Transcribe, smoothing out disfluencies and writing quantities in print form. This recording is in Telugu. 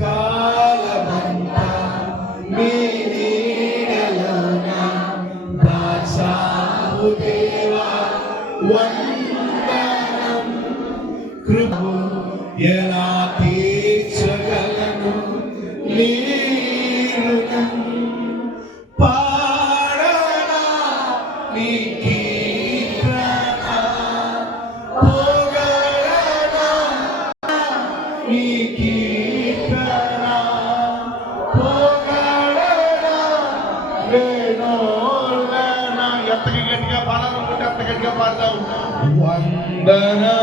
కాలమంతా నీ నీడలోన దాచావు దేవా వందనం. కృప ఎలా తీర్చగలను నీ రుణం. పాడనా నీ కీర్తన, పొగడనా నీ కీర్తన, పొగడనా వేణోళ్ళనా. ఎంత గట్టిగా పాడాలనుకుంటే అంత గట్టిగా పాడతావు. వందనా